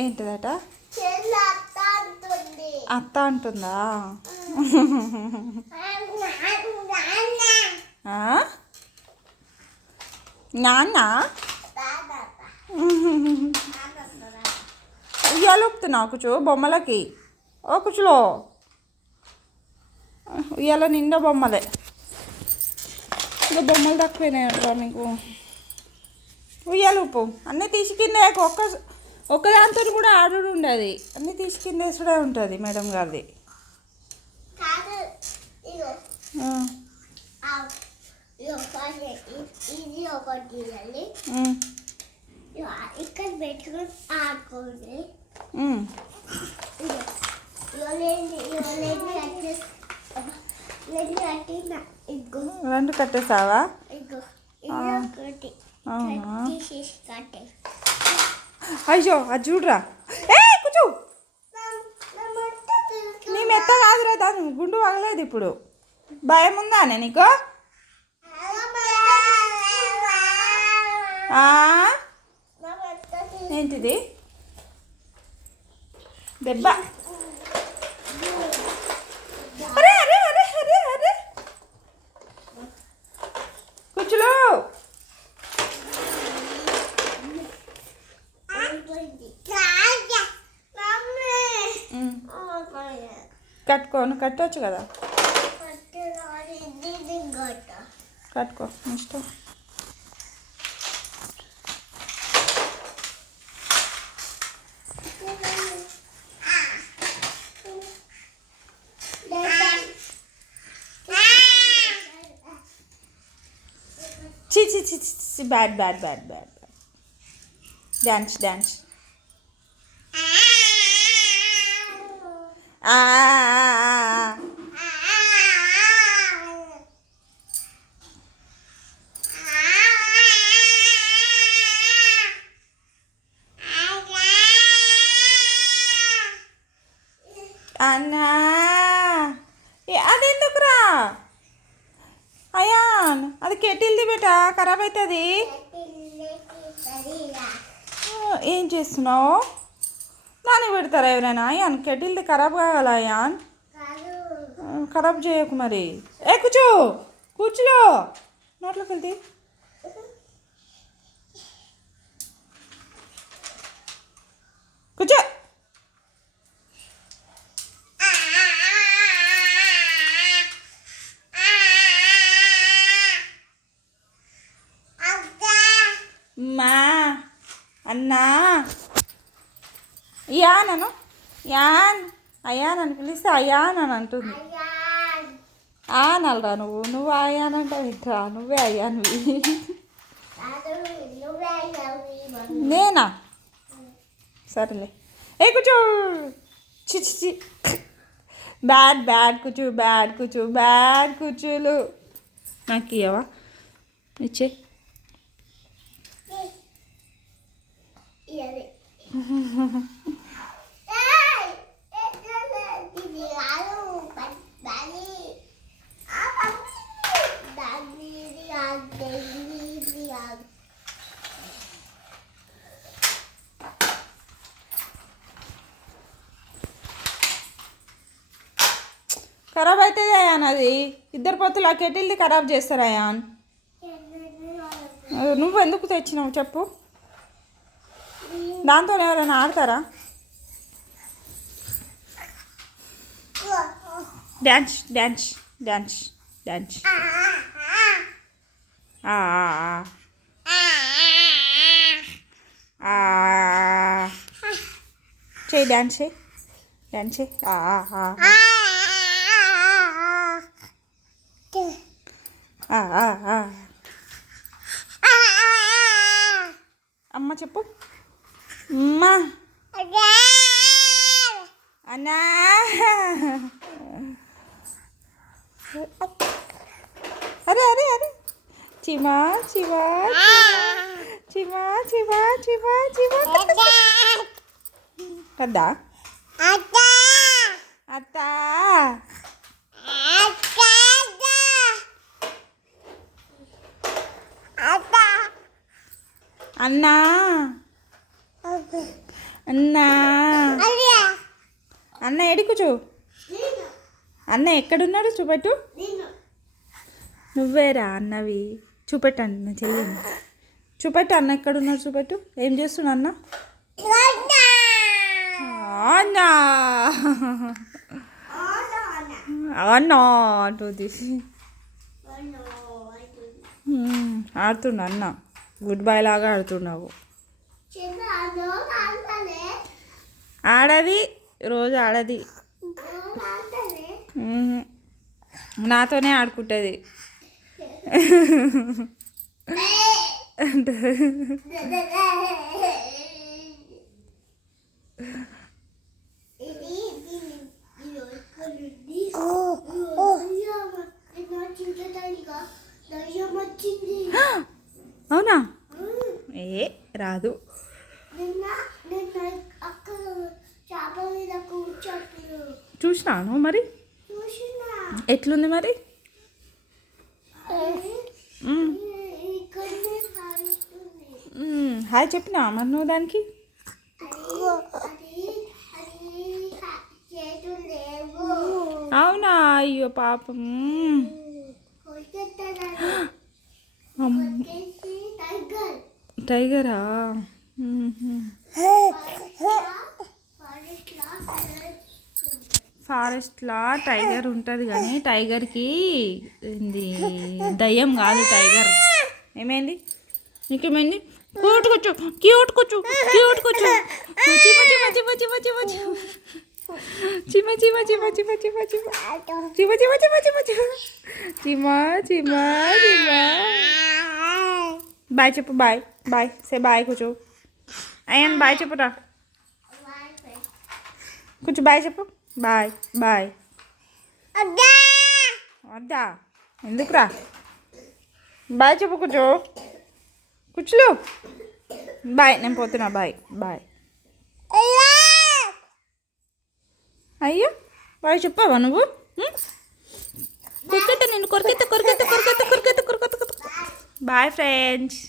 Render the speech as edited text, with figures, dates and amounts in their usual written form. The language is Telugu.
ఏంటిదట? అత్త అంటుందా? నాన్న ఉయ్యాలు ఊపుతున్నావు కూర్చో బొమ్మలకి. ఓ కూర్చులో ఉయ్యాల నిండా బొమ్మలే. ఇంకా బొమ్మలు తక్కువైనాయంటారా మీకు? ఉయ్యాలు ఊపు. అన్నీ తీసి కింద ఒక్కదాంతో కూడా ఆడుడు ఉండదు. అన్నీ తీసి కింద వేసుడే ఉంటుంది మేడం గారిది. ఇక్కడ పెట్టుకుని ఆడుకోండి. రెండు కట్టేసావా? అయ్యో అది చూడరా. కూర్చో. నీ మెత్త కాదురా, దాని గుండు పగలేదు. ఇప్పుడు భయం ఉందానే నీకు? ఏంటిది? దెబ్బ. అరే అరే అరే అరే అరే కూర్చులో. కట్టుకోను కట్టవచ్చు కదా. కట్టుకో ఇష్టం. చి చి చి చి bad bad bad bad bad. Dance dance. అన్నా అదెందుకురా అయాన్? అది కెటిల్ది బేట, ఖరాబ్ అవుతుంది. ఏం చేస్తున్నావు? దానికి పెడతారా ఎవరైనా? అయాన్ కెటిల్ది ఖరాబ్ కాగల అయాన్. ఖరాబ్ చేయకు మరి. కూర్చో కూర్చులో. నోట్లోకి వెళ్తే కూర్చో. మా అన్నా యానను యాన్ అయాన్ అని పిలిస్తే అయాన్ అని అంటుంది. ఆనలరా నువ్వు అయాన్ అంటావు ఇంకా. నువ్వే అయ్యానువి. నేనా? సరేలే. కూర్చో. చిచి బ్యాడ్ బ్యాడ్ కూర్చో బ్యాడ్ కూర్చో బ్యాడ్ కూర్చోలు. నాకు ఇవ్వవా? ఇచ్చే. ఖరాబ్ అవుతుంది అయాన్. అది ఇద్దరు పొత్తులు ఆ కెటిల్ది ఖరాబ్ చేస్తారు అయాన్. నువ్వు ఎందుకు తెచ్చినావు చెప్పు? దాంతో ఎవరైనా ఆడతారా? Dance dance dance dance. చేయి డ్యాన్స్ చేయి డ్యాన్స్ చేయి. అమ్మ చెప్పు. అమ్మా అన్నా. అరే అరే అరే చిమా చిమా చిమా చిమా చిమా చిమా. కదా అత్త అన్నా అన్నా అన్న ఏడి కూర్చో. అన్న ఎక్కడున్నాడు చూపెట్టు. నువ్వేరా అన్నవి చూపెట్టండి నా చెల్లిని చూపెట్టు. అన్న ఎక్కడున్నాడు చూపెట్టు. ఏం చేస్తున్నా అన్న? అన్నా అన్నా అంటూ తీసి ఆడుతుండ అన్న. గుడ్ బాయ్ లాగా ఆడుతున్నావు. ఆడది రోజు ఆడది. నాతోనే ఆడుకుంటుంది. అవునా? ఏ రాదు. చూసినాను మరి. ఎట్లుంది మరి? హాయ్ చెప్పినా మరి నువ్వు దానికి? అవునా? అయ్యో పాపం. టైగరా? ఫారెస్ట్లో టైగర్ ఉంటుంది కానీ టైగర్కి ఏంది దయ్యం కాదు టైగర్. ఏమైంది నీకేమైంది? క్యూట్ కూర్చో క్యూట్ కూర్చో క్యూట్ కూర్చో. చిమ చిమ చిమ చిమ చిమ చిమ చిమ చిమ చిమ చిమ చిమ చిమ చిమ చిమ చిమ చిమ చిమ చిమ చిమ. బాయ్ చెప్పు. బాయ్ బాయ్ సే బాయ్ కూర్చో. అయ్యాను బాయ్ చెప్పురా. కూర్చో బాయ్ చెప్పు. Bye bye. వద్దా? ఎందుకురా? బాయ్ చెప్పు. కూర్చో కూర్చోలు. బాయ్ నేను పోతున్నా. Bye bye. అయ్యో బాయ్ చెప్పావా నువ్వు? కొరికెత్త నేను కొరికెత్త కొరికెత్త కొరికెత్త కొరికెత్త కొరికెత్త. Bye friends.